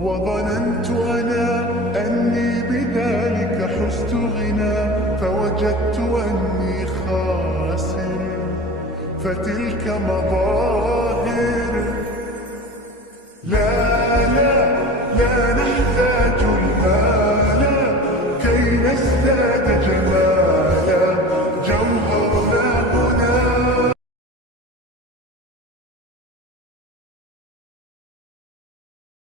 وظننت أنا أني بذلك حزت غنى، فوجدت أني خاسر، فتلك مظاهر. لا لا لا نحتاج الآن